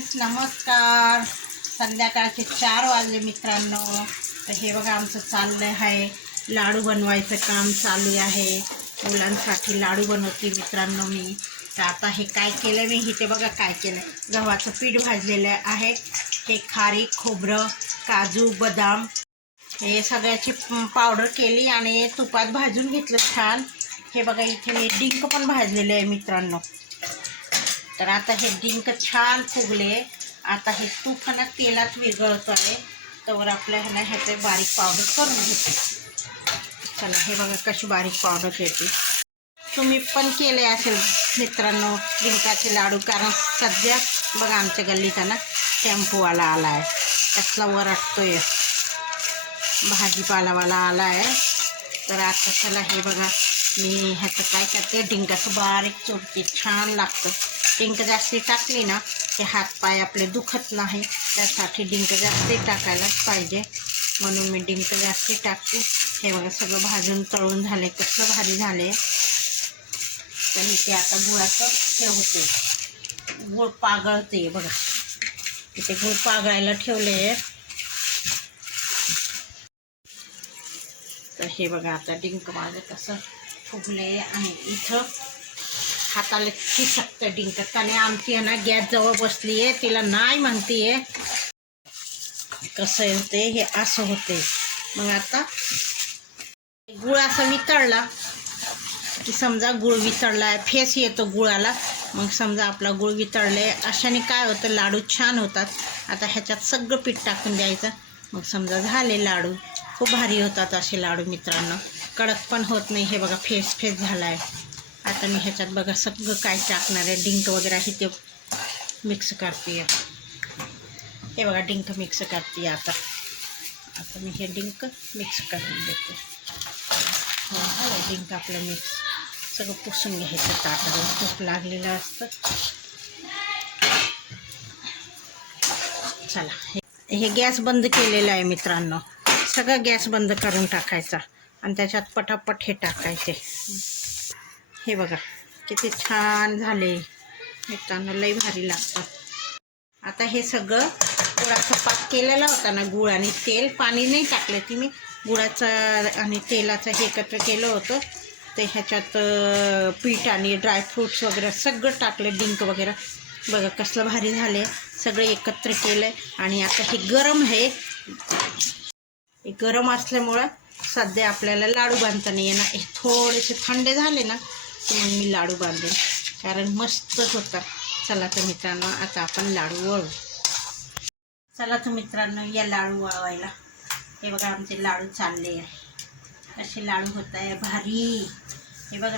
Friends नमस्कार. संध्याकाळचे चार वाजले मित्रांनो. तर हे बघा आमचं चाललं आहे लाडू बनवायचं काम चालू आहे. मुलांसाठी लाडू बनवते मित्रांनो मी. तर आता हे काय केलं मी? इथे बघा काय केलं गव्हाचं पीठ भाजलेलं आहे. हे खारी खोबरं काजू बदाम. हे सगळ्याची पावडर केली आणि तुपात भाजून घेतलं छान. हे बघा इथे मी डिंक पण भाजलेले आहे मित्रांनो. तर आता हे डिंक छान फुगले. आता हे तूप ना तेलात विरघळतो आहे तर आपल्या ह्याला ह्याचे बारीक पावडर करून घेते. चला हे बघा कशी बारीक पावडर घेते तुम्ही पण केले असेल मित्रांनो डिंकाचे लाडू कारण सध्या बघा आमच्या गल्लीत ना टेम्पोवाला आला आहे त्यातला वरटतोय भाजीपालावाला आला आहे तर आता चला हे बघा मी ह्याचं काय करते डिंकाचं बारीक चोरते छान लागतं. डिंक जास्ती टाकली ना ते हातपाय आपले दुखत नाही. त्यासाठी डिंक जास्ती टाकायलाच पाहिजे. म्हणून मी डिंक जास्ती टाकते. हे बघा सगळं भाजून तळून झाले. कसलं भारी झाले. तर मी ते आता गुळाचं हे होते गुळ पागळते बघा. इथे गुळ पागळायला ठेवले. तर हे बघा आता डिंक माझं कसं फुगले आणि इथं हाताला खिसकतं डिंकत. त्याने आमची आहे ना गॅस जवळ बसली आहे तिला नाही म्हणतीये. कसं आहे हे असं होते मग आता गुळ असं वितळला की समजा गुळ वितळला आहे फेस येतो गुळाला. मग समजा आपला गुळ वितळले अशाने काय होतं लाडू छान होतात. आता ह्याच्यात सगळं पीठ टाकून द्यायचं. मग समजा झाले लाडू. खूप भारी होतात असे लाडू मित्रांनो. कडक पण होत नाही हे बघा फेस फेस झाला आहे आता मी ह्याच्यात बघा सगळं काय टाकणार आहे. डिंक वगैरे आहे ते मिक्स करते. हे बघा डिंक मिक्स करते आता. आता मी हे डिंक मिक्स करून देते. हो डिंक आपलं मिक्स सगळं पुसून घ्यायचं ताटावर तूप लागलेलं असतं. चला हे हे गॅस बंद केलेलं आहे मित्रांनो. सगळं गॅस बंद करून टाकायचा. आणि त्याच्यात पटापट हे टाकायचे. हे बघा किती छान झाले. मित्रांनो लई भारी लागतं. आता हे सगळं गुळाचा पाक केलेला होता ना गुळ आणि तेल. पाणी नाही टाकलं ती मी गुळाचं आणि तेलाचं हे एकत्र केलं होतं. ते ह्याच्यात पीठ आणि ड्रायफ्रूट्स वगैरे सगळं टाकलं डिंक वगैरे. बघा कसलं भारी झाले सगळं एकत्र केलं आणि आता हे गरम आहे. हे गरम असल्यामुळं सध्या आपल्याला लाडू बांधता नाही येणार. हे थोडेसे थंडे झाले ना मग मी लाडू बांधले कारण मस्त होतात चला तर मित्रांनो आता आपण लाडू वळू. चला तर मित्रांनो या लाडू वळवायला. हे बघा आमचे लाडू चालले आहे. असे लाडू होत आहे भारी. हे बघा.